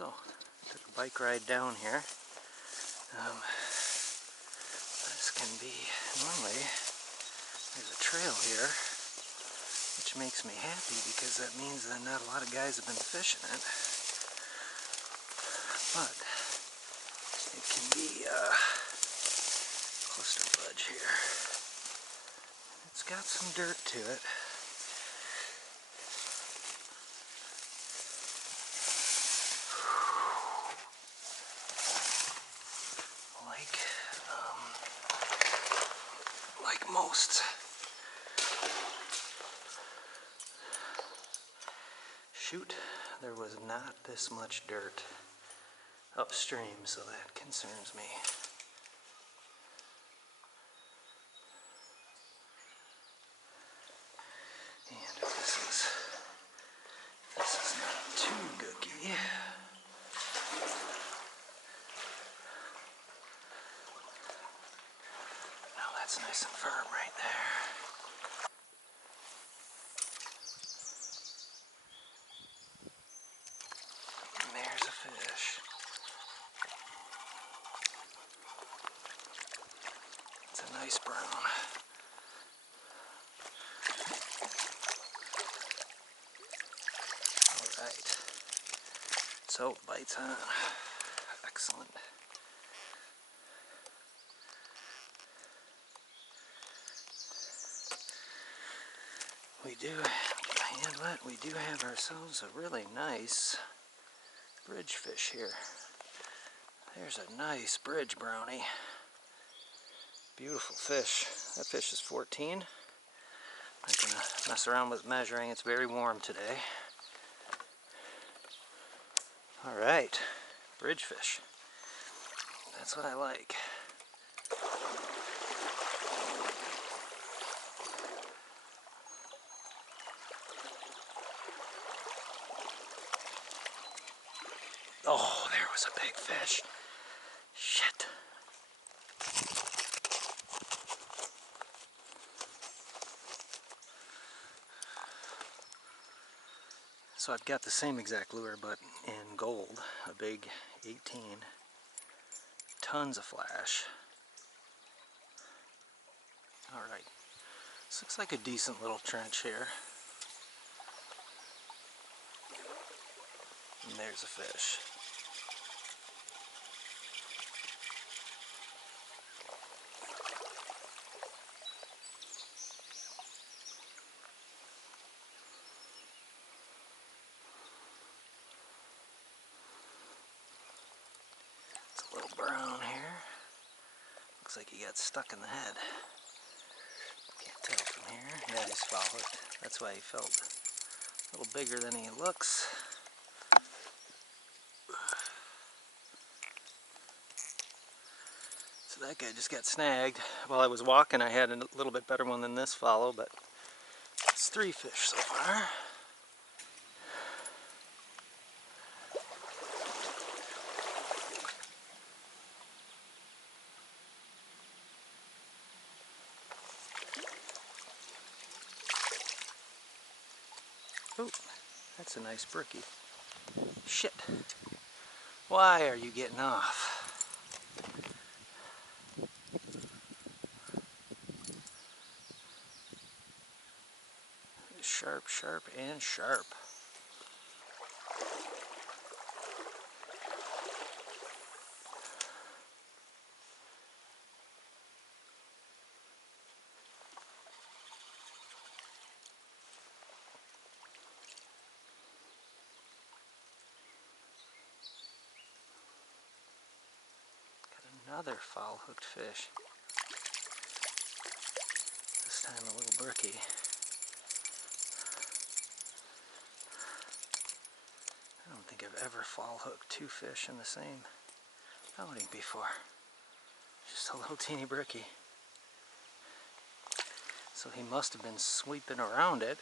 So, took a bike ride down here. This can be, normally, there's a trail here, which makes me happy because that means that not a lot of guys have been fishing it. But, it can be cluster fudge here. It's got some dirt to it. Like most. Shoot, there was not this much dirt upstream, so that concerns me. And if this is not too gooky. Now that's nice and firm right there. And there's a fish. It's a nice brown. Alright. So, bites on. Excellent. We do, and what? We do have ourselves a really nice bridge fish here. There's a nice bridge brownie. Beautiful fish. That fish is 14. I'm not gonna mess around with measuring. It's very warm today. Alright, bridge fish. That's what I like. Oh, there was a big fish. Shit. So I've got the same exact lure, but in gold, a big 18. Tons of flash. Alright, this looks like a decent little trench here. And there's a fish. It's a little brown here. Looks like he got stuck in the head. Can't tell from here. Yeah, he's foul hooked. That's why he felt a little bigger than he looks. So that guy just got snagged. While I was walking, I had a little bit better one than this follow, but it's 3 fish so far. Ooh, that's a nice brookie. Shit. Why are you getting off? Sharp, sharp, and sharp. Another foul hooked fish. This time a little brookie. I don't think I've ever foul hooked 2 fish in the same outing before. Just a little teeny brookie. So he must have been sweeping around it.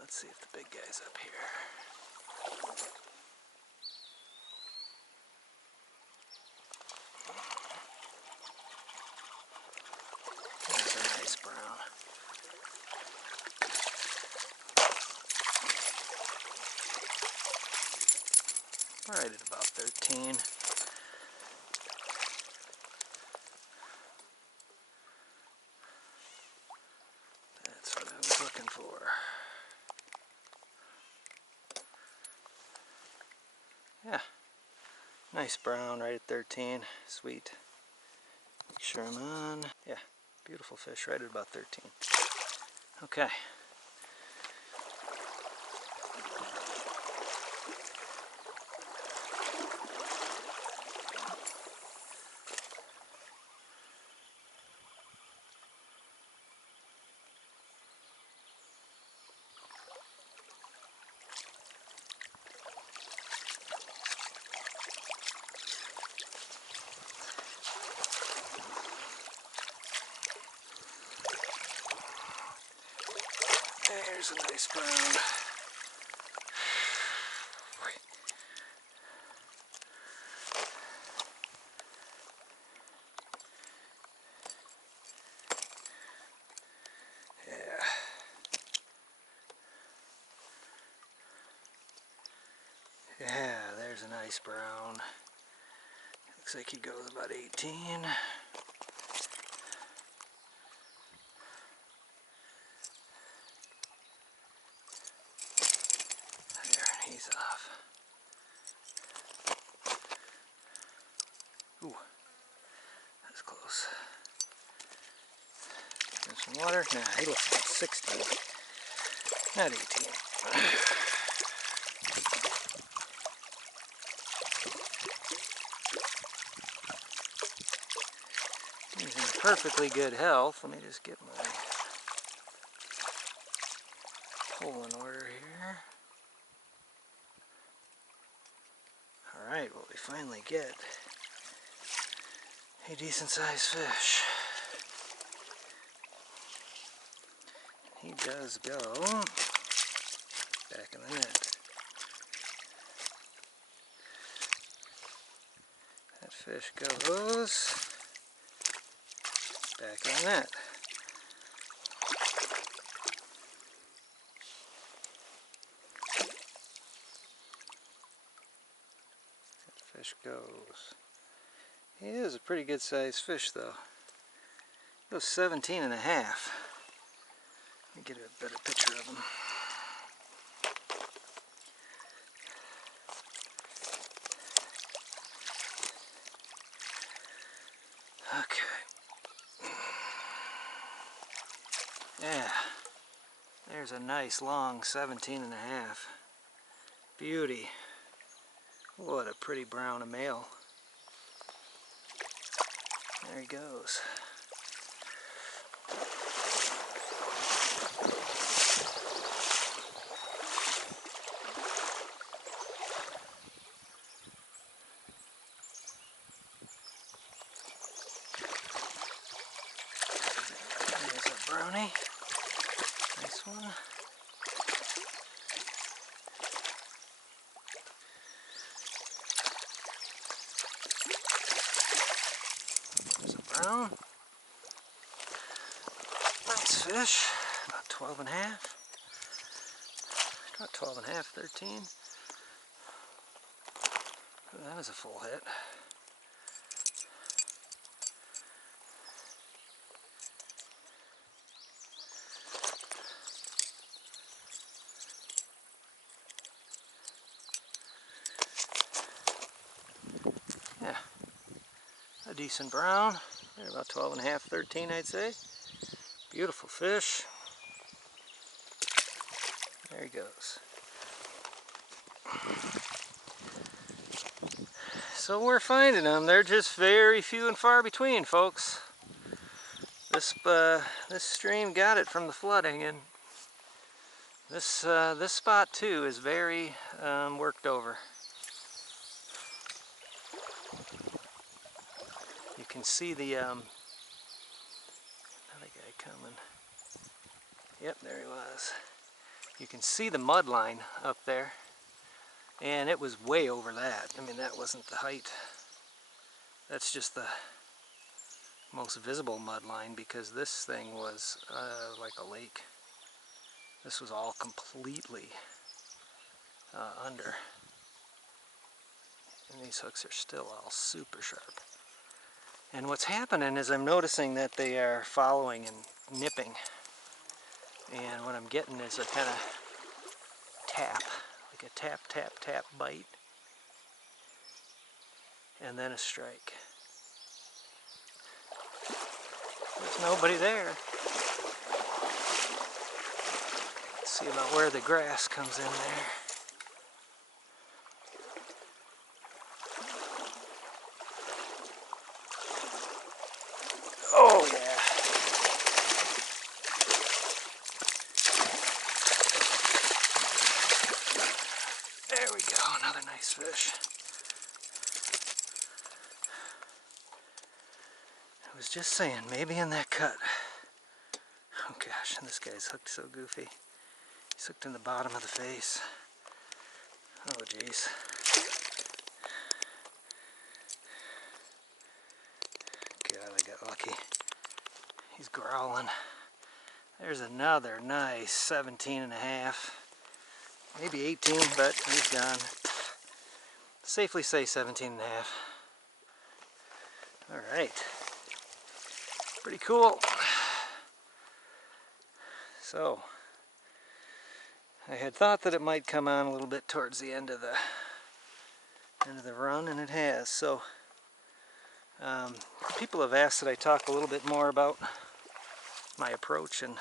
Let's see if the big guy's up here. That's a nice brown. right at about 13. That's what I was looking for. Yeah, nice brown right at 13. Sweet. Make sure I'm on. Yeah, beautiful fish right at about 13. Okay. There's a nice brown. Yeah. Yeah, there's a nice brown. Looks like he goes about 18. There, he's off. Ooh, that's close. There's some water. Nah, he looks like 16. Not 18. He's in perfectly good health. Let me just get my pole in order here. Alright, well we finally get a decent sized fish. He does go back in the net. That fish goes back in the net. That fish goes. He is a pretty good sized fish though. He goes 17 and a half. Let me get a better picture of him. Okay. Yeah. There's a nice long 17 and a half. Beauty. What a pretty brown male. There he goes. There's a brownie. Nice one. There's a brown. Nice fish. About 12 and a half. About 12 and a half, 13. Ooh, that was a full hit. Yeah, a decent brown. They're about 12 and a half, 13 I'd say. Beautiful fish. There he goes. So we're finding them. They're just very few and far between, folks. This stream got it from the flooding, and this spot too is very worked over. You can see the other guy coming. Yep, there he was. You can see the mud line up there, and it was way over that. I mean, that wasn't the height. That's just the most visible mud line, because this thing was like a lake. This was all completely under. And these hooks are still all super sharp. And what's happening is I'm noticing that they are following and nipping. And what I'm getting is a kind of tap, like a tap, tap, tap bite. And then a strike. There's nobody there. Let's see about where the grass comes in there. Oh yeah. There we go, another nice fish. I was just saying, maybe in that cut. Oh gosh, and this guy's hooked so goofy. He's hooked in the bottom of the face. Oh geez. God, I got lucky. He's growling. There's another nice 17 and a half. Maybe 18, but he's gone. Safely say 17 and a half. Alright. Pretty cool. So, I had thought that it might come on a little bit towards the end of the run, and it has. So, people have asked that I talk a little bit more about my approach and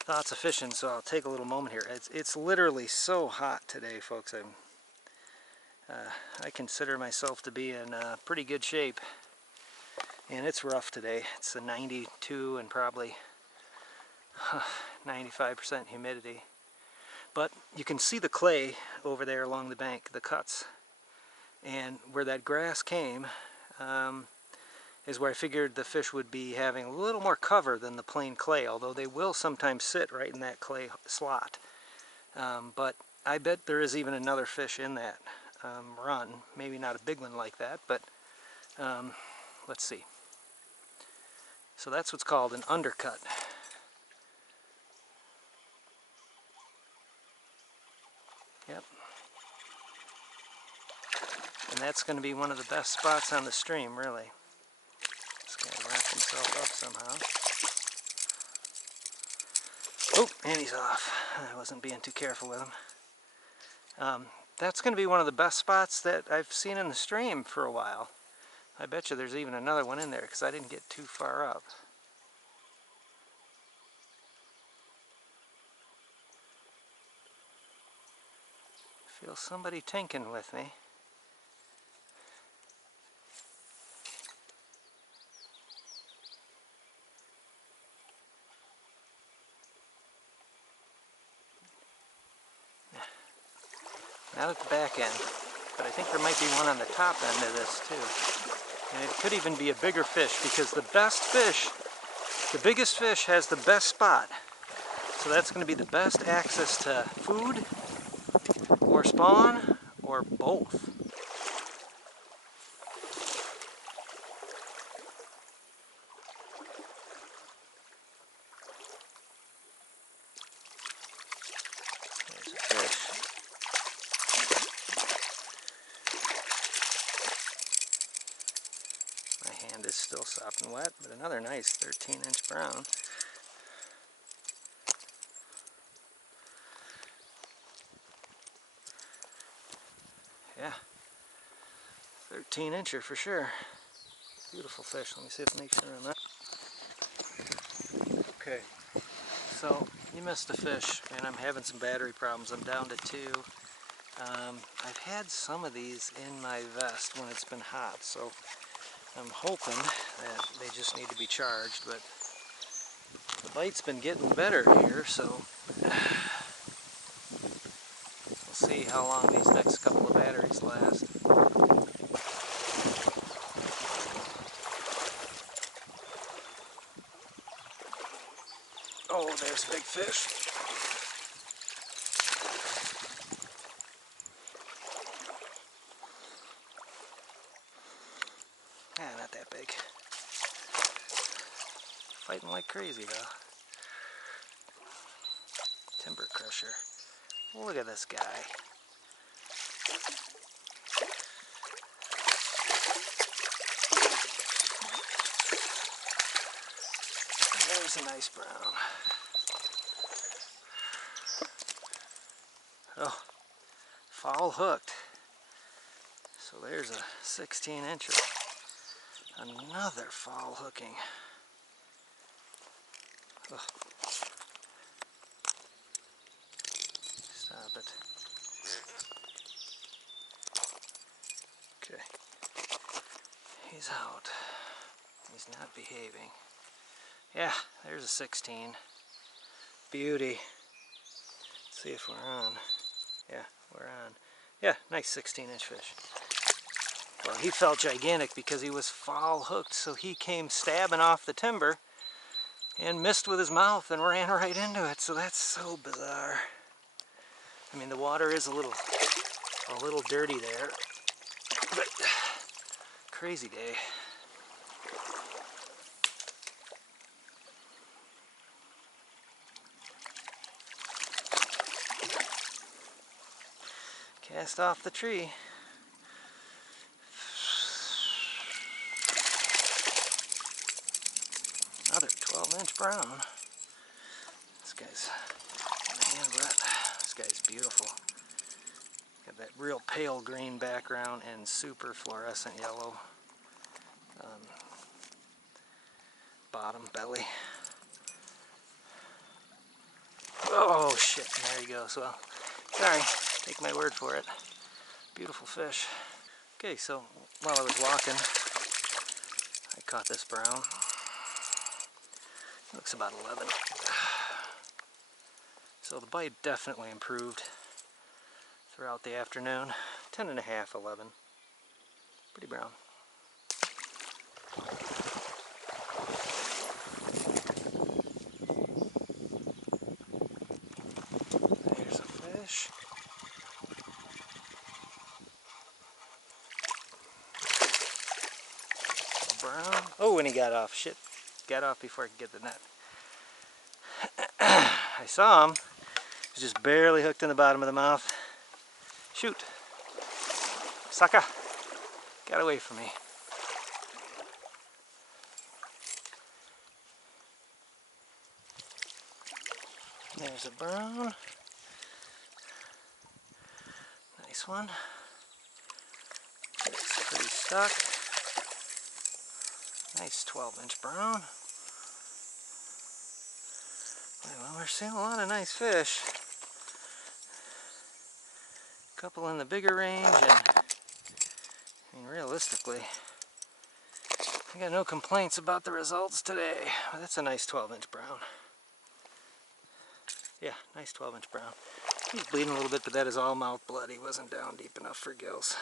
thoughts of fishing, so I'll take a little moment here. It's literally so hot today, folks. I consider myself to be in pretty good shape, and it's rough today. It's a 92 and probably 95% humidity. But you can see the clay over there along the bank, the cuts. And where that grass came is where I figured the fish would be having a little more cover than the plain clay, although they will sometimes sit right in that clay slot. But I bet there is even another fish in that run. Maybe not a big one like that, but let's see. So that's what's called an undercut. Yep. And that's going to be one of the best spots on the stream, really. This guy wrapped himself up somehow. Oh, and he's off. I wasn't being too careful with him. That's going to be one of the best spots that I've seen in the stream for a while. I bet you there's even another one in there because I didn't get too far up. I feel somebody tinking with me. Not at the back end, but I think there might be one on the top end of this too. And it could even be a bigger fish because the best fish, the biggest fish has the best spot. So that's going to be the best access to food or spawn or both. There's a fish. My hand is still sopping wet, but another nice 13-inch brown. Yeah, 13-incher for sure. Beautiful fish. Let me see if make sure I'm not. Okay, so you missed a fish, and I'm having some battery problems. I'm down to 2. I've had some of these in my vest when it's been hot, so I'm hoping that they just need to be charged, but the bite's been getting better here, so we'll see how long these next couple of batteries last. Oh, there's a big fish. Not that big. Fighting like crazy though. Timber crusher. Look at this guy. There's a nice brown. Oh, foul hooked. So there's a 16-incher. Another foul hooking. Oh. Stop it. Okay. He's out. He's not behaving. Yeah, there's a 16. Beauty. Let's see if we're on. Yeah, we're on. Yeah, nice 16-inch fish. Well, he felt gigantic because he was foul hooked, so he came stabbing off the timber and missed with his mouth and ran right into it. So that's so bizarre. I mean, the water is a little dirty there, but crazy day. Cast off the tree. Another 12-inch brown. This guy's This guy's beautiful. Got that real pale green background and super fluorescent yellow bottom belly. Oh shit! There he goes. Well, sorry. Take my word for it. Beautiful fish. Okay, so while I was walking, I caught this brown. Looks about 11. So the bite definitely improved throughout the afternoon. 10.5, 11. Pretty brown. There's a fish. A brown. Oh, and he got off. Shit. Got off before I could get the net. I saw him. He was just barely hooked in the bottom of the mouth. Shoot. Sucker. Got away from me. There's a brown. Nice one. It's pretty stuck. Nice 12-inch brown. Well, we're seeing a lot of nice fish. A couple in the bigger range, and I mean, realistically, I got no complaints about the results today. But that's a nice 12-inch brown. Yeah, nice 12-inch brown. He's bleeding a little bit, but that is all mouth blood. He wasn't down deep enough for gills.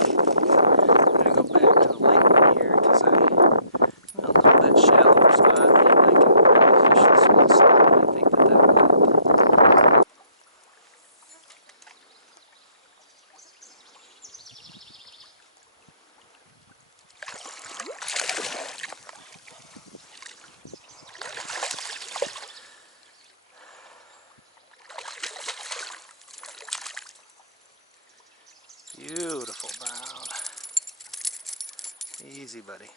I'm going to go back to the lake one here because I'm a little bit shallower spot, and I can really fish this one slow, and I think that will help. Beautiful brown. Easy, buddy.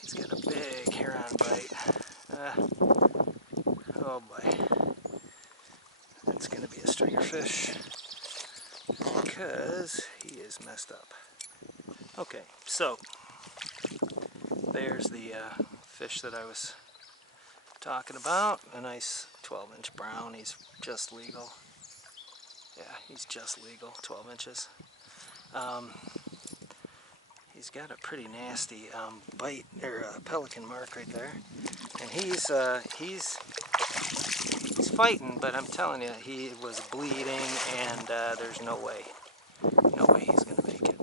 He's got a big heron bite. Oh boy. That's going to be a stringer fish because he is messed up. Okay, so there's the fish that I was talking about. A nice 12-inch brown. He's just legal. Yeah, he's just legal, 12 inches. He's got a pretty nasty bite, or pelican mark right there. And he's fighting, but I'm telling you, he was bleeding, and there's no way he's going to make it.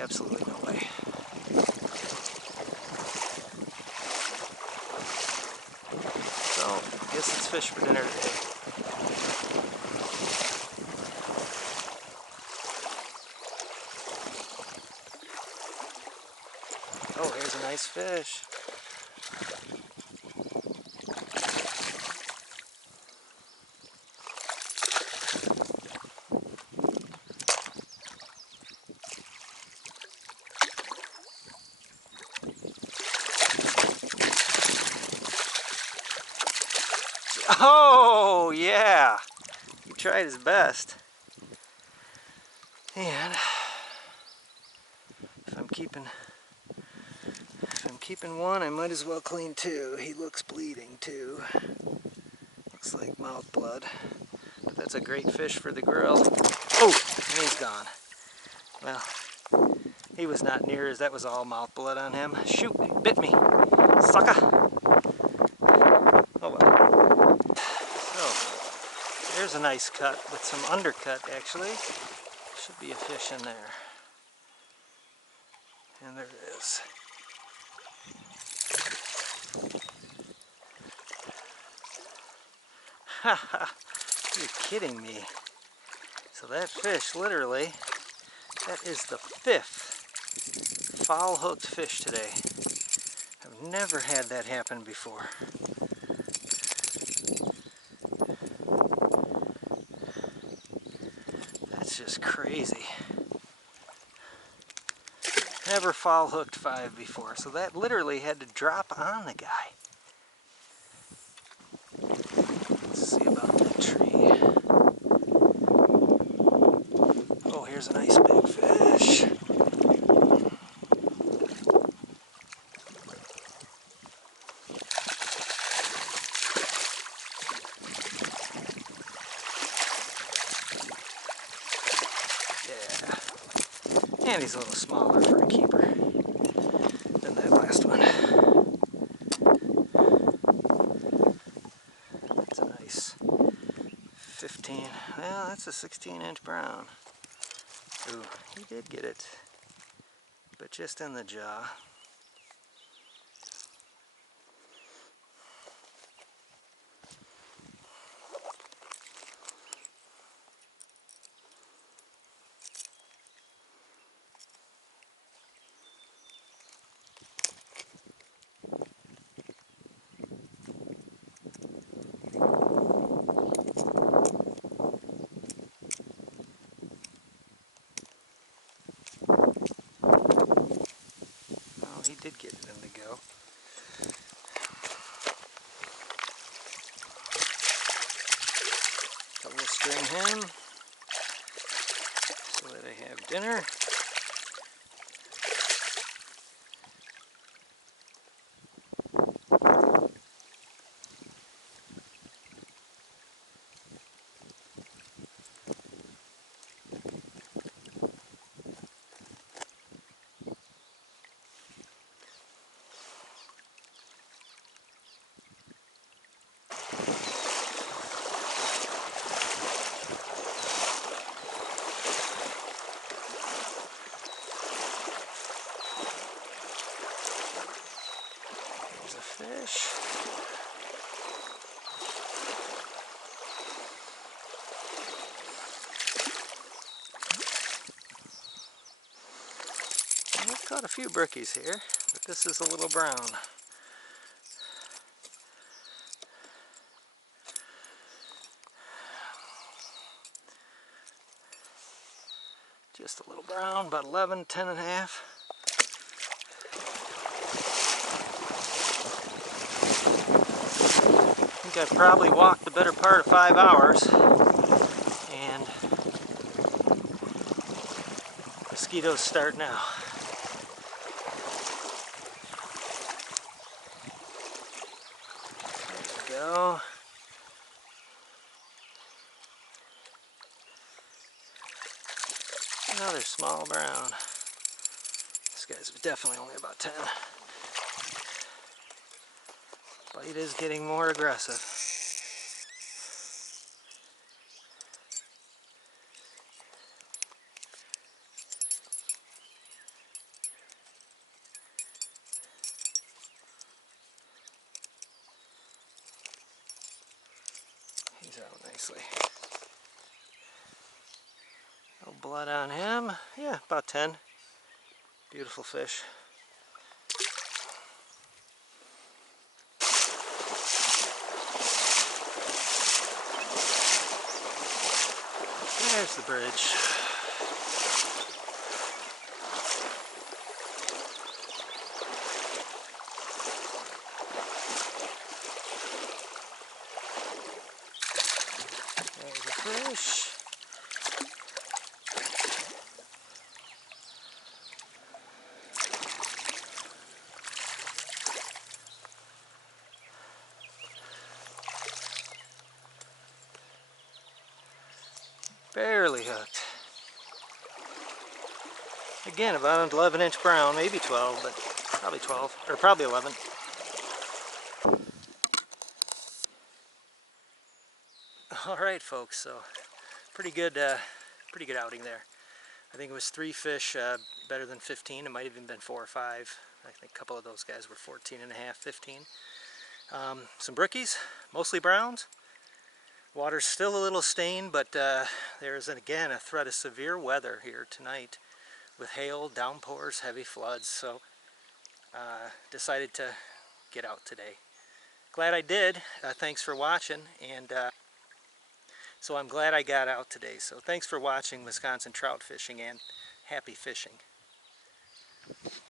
Absolutely no way. So, I guess it's fish for dinner today. Oh, here's a nice fish. Oh, yeah. He tried his best. And if I'm keeping one, I might as well clean two. He looks bleeding too. Looks like mouth blood. But that's a great fish for the grill. Oh, and he's gone. Well, he was not near as that was all mouth blood on him. Shoot, he bit me. Sucker. Oh well. So, there's a nice cut with some undercut actually. Should be a fish in there. And there it is. Haha, you're kidding me. So that fish, literally, that is the 5th foul hooked fish today. I've never had that happen before. That's just crazy. Never foul hooked 5 before, so that literally had to drop on the guy. Let's see about that tree. Oh, here's a nice big fish. Yeah. And he's a little smaller for a keeper than that last one. That's a nice 15. Well, that's a 16-inch brown. Ooh, he did get it, but just in the jaw. Oh, he did get it in the go. So we'll string him so that I have dinner. There's a fish. I've caught a few brookies here, but this is a little brown. Just a little brown, about 11, 10 and a half. I think I've probably walked the better part of 5 hours, and mosquitoes start now. There we go. Another small brown. This guy's definitely only about 10. Bite is getting more aggressive. He's out nicely. No blood on him. Yeah, about 10. Beautiful fish. There's the bridge. Again, about an 11-inch brown, maybe 12, but probably 12, or probably 11. All right, folks, so pretty good outing there. I think it was 3 fish better than 15. It might have even been 4 or 5. I think a couple of those guys were 14 and a half, 15. Some brookies, mostly browns. Water's still a little stained, but there's again a threat of severe weather here tonight with hail, downpours, heavy floods. So decided to get out today. Glad I did. Thanks for watching, and so I'm glad I got out today. So thanks for watching Wisconsin trout fishing, and happy fishing.